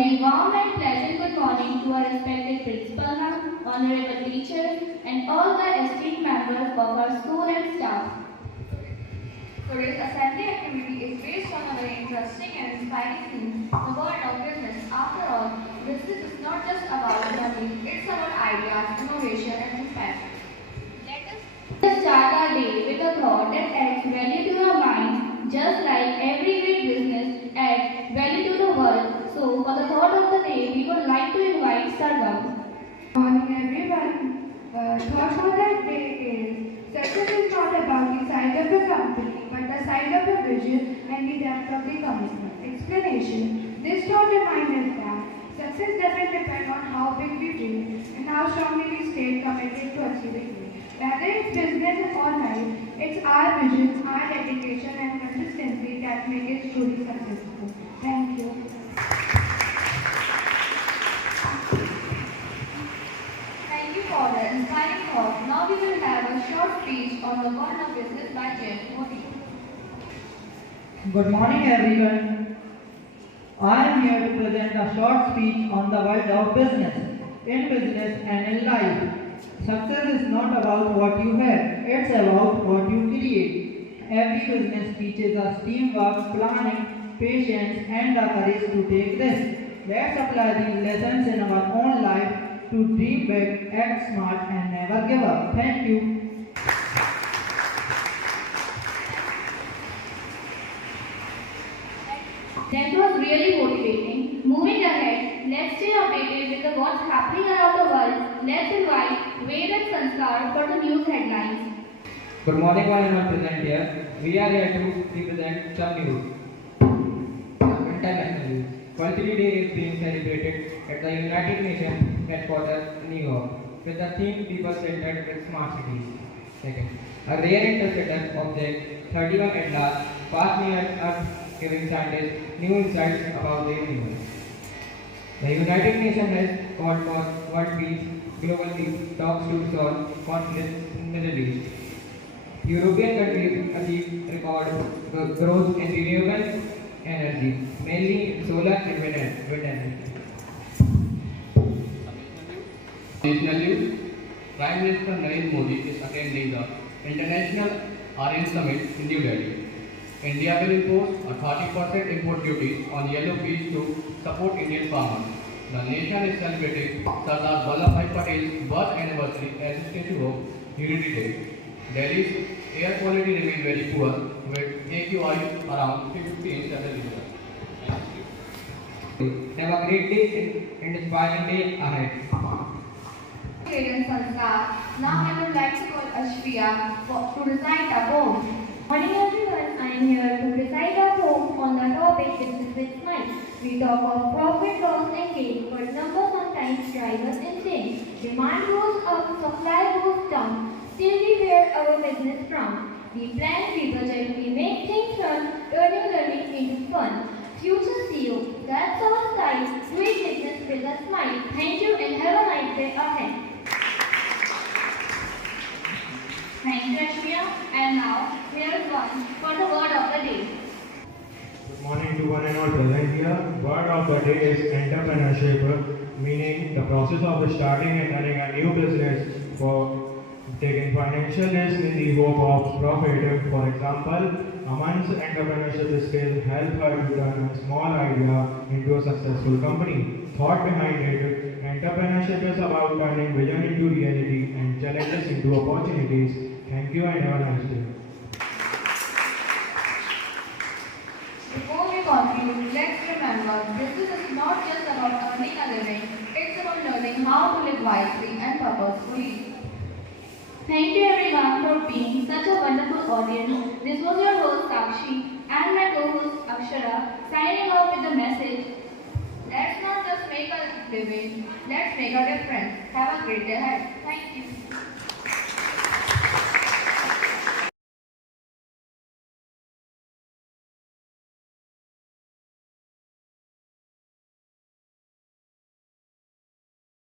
A warm and pleasant good morning to our respected principal ma'am, honorable teachers, and all the esteemed members of our school and staff. Today's assembly activity is based on a very interesting and inspiring theme, the world of business. After all, business is not just about money, it's about ideas, innovation, and impact. Let us start our day with a thought that adds value to your mind, just like every great business adds value to the world. So, for the thought of the day, we would like to invite Sarvam. Morning everyone. Thought for that day is success is not about the size of the company but the size of the vision and the depth of the commitment. Explanation. This thought reminds us that success doesn't depend on how big we dream and how strongly we stay committed to achieving it. Whether it's business or life, it's our vision, our dedication and consistency that make it truly successful. Thank you. Thank you for the inspiring thought. Now we will have a short speech on the world of business by Damoh. Good morning everyone. I am here to present a short speech on the world of business. In business and in life, success is not about what you have, it's about what you create. Every business teaches us teamwork, planning, patience and the courage to take risks. Let's apply these lessons in our own life to dream big, act smart and never give up. Thank you. That was really motivating. Moving ahead, let's stay updated with what's happening around the world. Let's invite Ved and Sanskar for the news headlines. Good morning, one and all present here. We are here to represent some news. International news. World Tree Day is being celebrated at the United Nations headquarters in New York with the theme People Centered with Smart Cities. Second, a rare interstellar object, 31 at last, passed near Earth, giving scientists new insights about the universe. The United Nations has called for world peace, global peace talks to solve conflicts in the Middle East. European countries achieved record growth in renewable energy, mainly in solar and wind energy. National news. Prime Minister Narendra Modi is attending the International Orange Summit in New Delhi. India will impose a 30% import duty on yellow peas to support Indian farmers. The nation is celebrating Sardar Vallabhbhai Patel's birth anniversary as a statue of Unity Day. Delhi's air quality remains very poor with AQI around 350 in several areas. Have a great day and inspiring day ahead. Parents Sanskar. Now I would like to call Ashpriya to recite a poem. Morning everyone, I am here to recite a poem on the topic business with smile. We talk of profit, loss and gain, but numbers sometimes drive us insane. Demand goes up, supply goes down, still we wear our business frown. We plan, we budget, we make things run, turning learning into fun. Future CEO, that's our style, doing business with a smile. Thank you and have a nice day ahead. Thank you, Ashmiya. And now, here is one for the word of the day. Good morning to one and all present here. Word of the day is entrepreneurship, meaning the process of starting and running a new business for taking financial risk in the hope of profit. For example, a man's entrepreneurship skill help her to turn a small idea into a successful company. Thought behind it, entrepreneurship is about turning vision into reality and challenges into opportunities. Thank you and have a nice day. Before we conclude, let's remember business is not just about earning a living, it's about learning how to live wisely and purposefully. Thank you everyone for being such a wonderful audience. This was your host Sakshi and my co-host Akshara signing off with the message. Let's not just make a living, let's make a difference. Have a great day ahead.